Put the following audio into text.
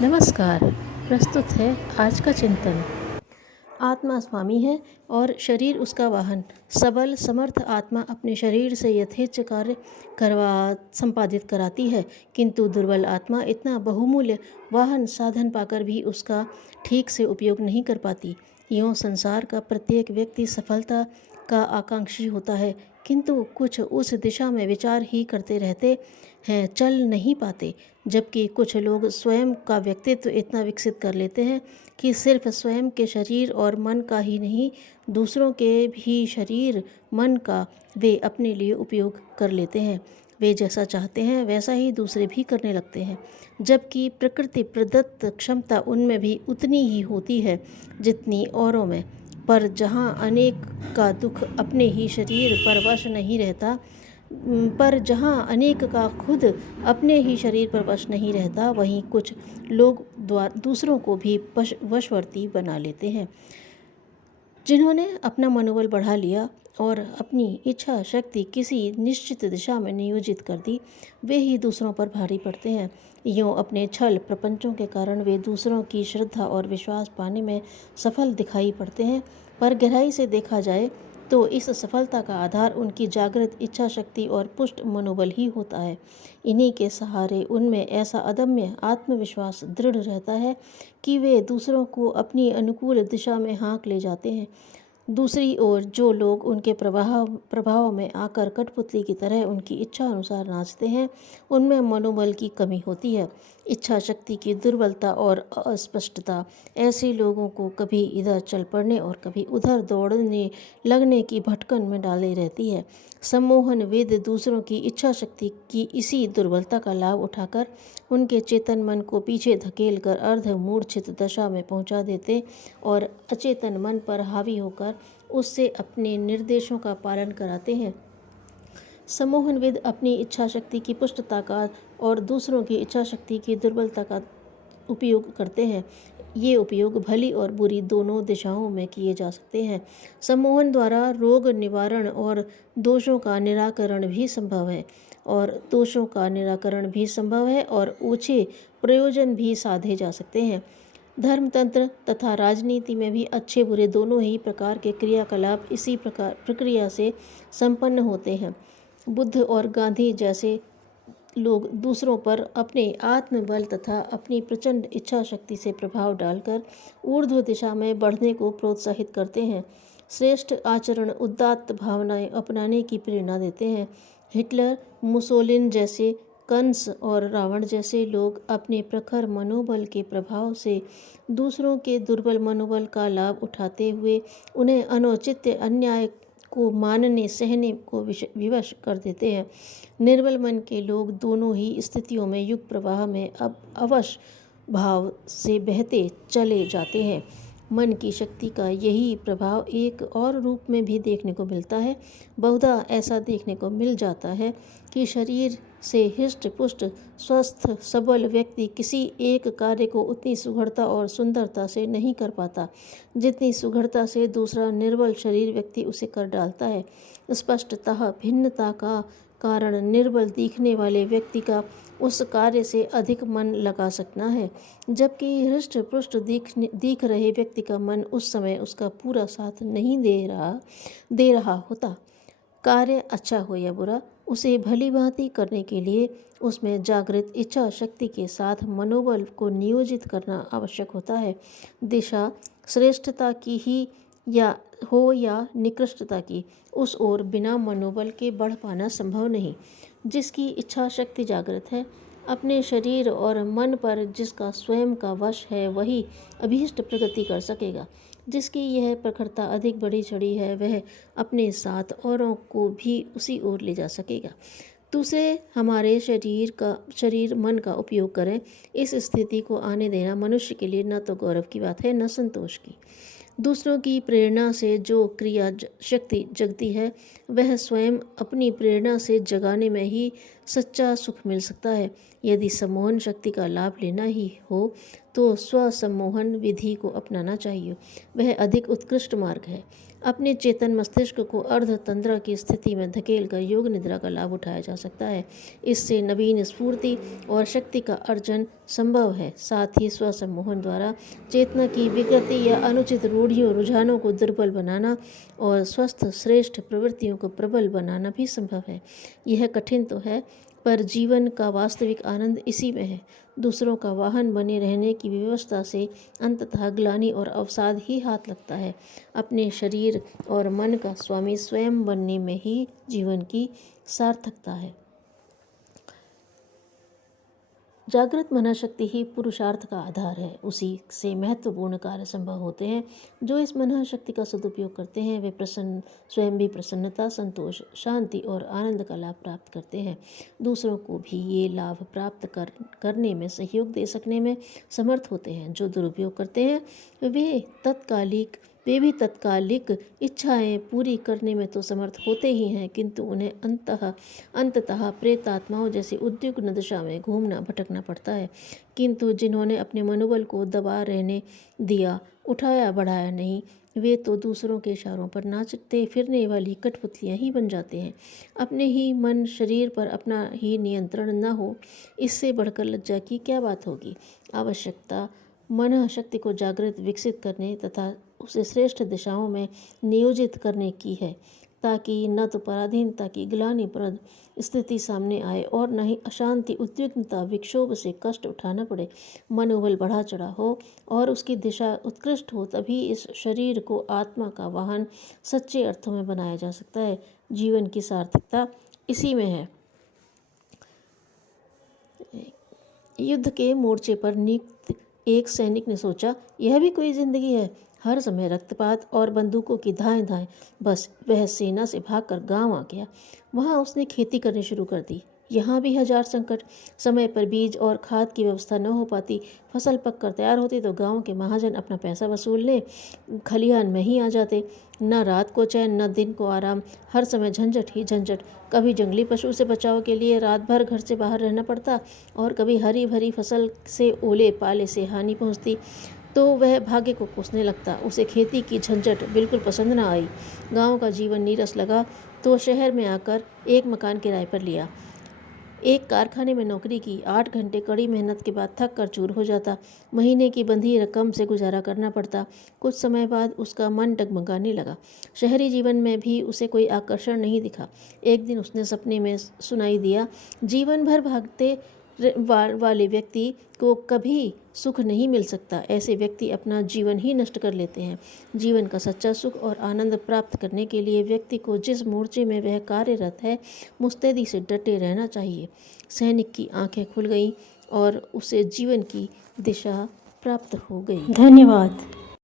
नमस्कार। प्रस्तुत है आज का चिंतन। आत्मा स्वामी है और शरीर उसका वाहन। सबल समर्थ आत्मा अपने शरीर से यथेच्छ कार्य करवा संपादित कराती है, किंतु दुर्बल आत्मा इतना बहुमूल्य वाहन साधन पाकर भी उसका ठीक से उपयोग नहीं कर पाती। यूँ संसार का प्रत्येक व्यक्ति सफलता का आकांक्षी होता है, किंतु कुछ उस दिशा में विचार ही करते रहते हैं, चल नहीं पाते। जबकि कुछ लोग स्वयं का व्यक्तित्व इतना विकसित कर लेते हैं कि सिर्फ स्वयं के शरीर और मन का ही नहीं, दूसरों के भी शरीर मन का वे अपने लिए उपयोग कर लेते हैं। वे जैसा चाहते हैं वैसा ही दूसरे भी करने लगते हैं, जबकि प्रकृति प्रदत्त क्षमता उनमें भी उतनी ही होती है जितनी औरों में। पर जहाँ अनेक का दुख अपने ही शरीर पर वश नहीं रहता पर जहाँ अनेक का खुद अपने ही शरीर पर वश नहीं रहता, वहीं कुछ लोग दूसरों को भी वशवर्ती बना लेते हैं। जिन्होंने अपना मनोबल बढ़ा लिया और अपनी इच्छा शक्ति किसी निश्चित दिशा में नियोजित कर दी, वे ही दूसरों पर भारी पड़ते हैं। यूँ अपने छल प्रपंचों के कारण वे दूसरों की श्रद्धा और विश्वास पाने में सफल दिखाई पड़ते हैं, पर गहराई से देखा जाए तो इस सफलता का आधार उनकी जागृत इच्छा शक्ति और पुष्ट मनोबल ही होता है। इन्हीं के सहारे उनमें ऐसा अदम्य आत्मविश्वास दृढ़ रहता है कि वे दूसरों को अपनी अनुकूल दिशा में हाँक ले जाते हैं। दूसरी ओर जो लोग उनके प्रभाव में आकर कठपुतली की तरह उनकी इच्छा अनुसार नाचते हैं, उनमें मनोबल की कमी होती है। इच्छा शक्ति की दुर्बलता और अस्पष्टता ऐसे लोगों को कभी इधर चल पड़ने और कभी उधर दौड़ने लगने की भटकन में डाले रहती है। सम्मोहन वेद दूसरों की इच्छा शक्ति की इसी दुर्बलता का लाभ उठाकर उनके चेतन मन को पीछे धकेल कर अर्ध मूर्छित दशा में पहुंचा देते और अचेतन मन पर हावी होकर उससे अपने निर्देशों का पालन कराते हैं। सम्मोहनविद अपनी इच्छा शक्ति की पुष्टता का और दूसरों की इच्छा शक्ति की दुर्बलता का उपयोग करते हैं। ये उपयोग भली और बुरी दोनों दिशाओं में किए जा सकते हैं। सम्मोहन द्वारा रोग निवारण और दोषों का निराकरण भी संभव है और ऊंचे प्रयोजन भी साधे जा सकते हैं। धर्मतंत्र तथा राजनीति में भी अच्छे बुरे दोनों ही प्रकार के क्रियाकलाप इसी प्रक्रिया से संपन्न होते हैं। बुद्ध और गांधी जैसे लोग दूसरों पर अपने आत्मबल तथा अपनी प्रचंड इच्छा शक्ति से प्रभाव डालकर ऊर्ध्व दिशा में बढ़ने को प्रोत्साहित करते हैं। श्रेष्ठ आचरण उदात्त भावनाएं अपनाने की प्रेरणा देते हैं। हिटलर, मुसोलिन जैसे, कंस और रावण जैसे लोग अपने प्रखर मनोबल के प्रभाव से दूसरों के दुर्बल मनोबल का लाभ उठाते हुए उन्हें अनुचित अन्याय को मानने सहने को विवश कर देते हैं। निर्बल मन के लोग दोनों ही स्थितियों में युग प्रवाह में अब अवश भाव से बहते चले जाते हैं। मन की शक्ति का यही प्रभाव एक और रूप में भी देखने को मिलता है। बहुधा ऐसा देखने को मिल जाता है कि शरीर से हिष्ट पुष्ट स्वस्थ सबल व्यक्ति किसी एक कार्य को उतनी सुघड़ता और सुंदरता से नहीं कर पाता जितनी सुघड़ता से दूसरा निर्बल शरीर व्यक्ति उसे कर डालता है। स्पष्टतः भिन्नता का कारण निर्बल दिखने वाले व्यक्ति का उस कार्य से अधिक मन लगा सकना है, जबकि हृष्ट पुष्ट दिख रहे व्यक्ति का मन उस समय उसका पूरा साथ नहीं दे रहा होता। कार्य अच्छा हो या बुरा, उसे भली भांति करने के लिए उसमें जागृत इच्छा शक्ति के साथ मनोबल को नियोजित करना आवश्यक होता है। दिशा श्रेष्ठता की ही या निकृष्टता की, उस ओर बिना मनोबल के बढ़ पाना संभव नहीं। जिसकी इच्छा शक्ति जागृत है, अपने शरीर और मन पर जिसका स्वयं का वश है, वही अभीष्ट प्रगति कर सकेगा। जिसकी यह प्रखरता अधिक बढ़ी चढ़ी है, वह अपने साथ औरों को भी उसी ओर ले जा सकेगा। दूसरे हमारे शरीर मन का उपयोग करें, इस स्थिति को आने देना मनुष्य के लिए न तो गौरव की बात है, न संतोष की। दूसरों की प्रेरणा से जो क्रिया शक्ति जगती है, वह स्वयं अपनी प्रेरणा से जगाने में ही सच्चा सुख मिल सकता है। यदि सम्मोहन शक्ति का लाभ लेना ही हो तो स्वसम्मोहन विधि को अपनाना चाहिए। वह अधिक उत्कृष्ट मार्ग है। अपने चेतन मस्तिष्क को अर्ध तंद्रा की स्थिति में धकेल कर योग निद्रा का लाभ उठाया जा सकता है। इससे नवीन स्फूर्ति और शक्ति का अर्जन संभव है। साथ ही स्वसम्मोहन द्वारा चेतना की विकृति या अनुचित रूढ़ियों रुझानों को दुर्बल बनाना और स्वस्थ श्रेष्ठ प्रवृत्तियों को प्रबल बनाना भी संभव है। यह कठिन तो है, पर जीवन का वास्तविक आनंद इसी में है। दूसरों का वाहन बने रहने की व्यवस्था से अंततः ग्लानि और अवसाद ही हाथ लगता है। अपने शरीर और मन का स्वामी स्वयं बनने में ही जीवन की सार्थकता है। जागृत मनःशक्ति ही पुरुषार्थ का आधार है। उसी से महत्वपूर्ण कार्य संभव होते हैं। जो इस मनःशक्ति का सदुपयोग करते हैं वे स्वयं भी प्रसन्नता, संतोष, शांति और आनंद का लाभ प्राप्त करते हैं। दूसरों को भी ये लाभ प्राप्त करने में सहयोग दे सकने में समर्थ होते हैं। जो दुरुपयोग करते हैं वे भी तत्कालिक इच्छाएं पूरी करने में तो समर्थ होते ही हैं, किंतु उन्हें अंततः प्रेतात्माओं जैसी उद्विग्न दशा में घूमना भटकना पड़ता है। किंतु जिन्होंने अपने मनोबल को दबा रहने दिया, उठाया बढ़ाया नहीं, वे तो दूसरों के इशारों पर नाचते फिरने वाली कठपुतलियाँ ही बन जाते हैं। अपने ही मन शरीर पर अपना ही नियंत्रण न हो, इससे बढ़कर लज्जा की क्या बात होगी। आवश्यकता मनःशक्ति को जागृत विकसित करने तथा उसे श्रेष्ठ दिशाओं में नियोजित करने की है, ताकि न तो पराधीनता की ग्लानिप्रद स्थिति सामने आए और न ही अशांति, उद्विग्नता, विक्षोभ से कष्ट उठाना पड़े। मनोबल बढ़ा चढ़ा हो और उसकी दिशा उत्कृष्ट हो, तभी इस शरीर को आत्मा का वाहन सच्चे अर्थों में बनाया जा सकता है। जीवन की सार्थकता इसी में है। युद्ध के मोर्चे पर नियुक्त एक सैनिक ने सोचा, यह भी कोई जिंदगी है। हर समय रक्तपात और बंदूकों की धाएं धाएं। बस वह सेना से भागकर गांव आ गया। वहां उसने खेती करनी शुरू कर दी। यहाँ भी हजार संकट। समय पर बीज और खाद की व्यवस्था न हो पाती। फसल पककर तैयार होती तो गांव के महाजन अपना पैसा वसूलने खलिहान में ही आ जाते। न रात को चैन, न दिन को आराम। हर समय झंझट ही झंझट। कभी जंगली पशु से बचाव के लिए रात भर घर से बाहर रहना पड़ता और कभी हरी भरी फसल से ओले पाले से हानि पहुँचती तो वह भाग्य को कोसने लगता। उसे खेती की झंझट बिल्कुल पसंद न आई। गांव का जीवन नीरस लगा तो शहर में आकर एक मकान किराए पर लिया। एक कारखाने में नौकरी की। 8 घंटे कड़ी मेहनत के बाद थक कर चूर हो जाता। महीने की बंधी रकम से गुजारा करना पड़ता। कुछ समय बाद उसका मन डगमगाने लगा। शहरी जीवन में भी उसे कोई आकर्षण नहीं दिखा। एक दिन उसने सपने में सुनाई दिया, जीवन भर भागते वाले व्यक्ति को कभी सुख नहीं मिल सकता। ऐसे व्यक्ति अपना जीवन ही नष्ट कर लेते हैं। जीवन का सच्चा सुख और आनंद प्राप्त करने के लिए व्यक्ति को जिस मोर्चे में वह कार्यरत है, मुस्तैदी से डटे रहना चाहिए। सैनिक की आंखें खुल गईं और उसे जीवन की दिशा प्राप्त हो गई। धन्यवाद।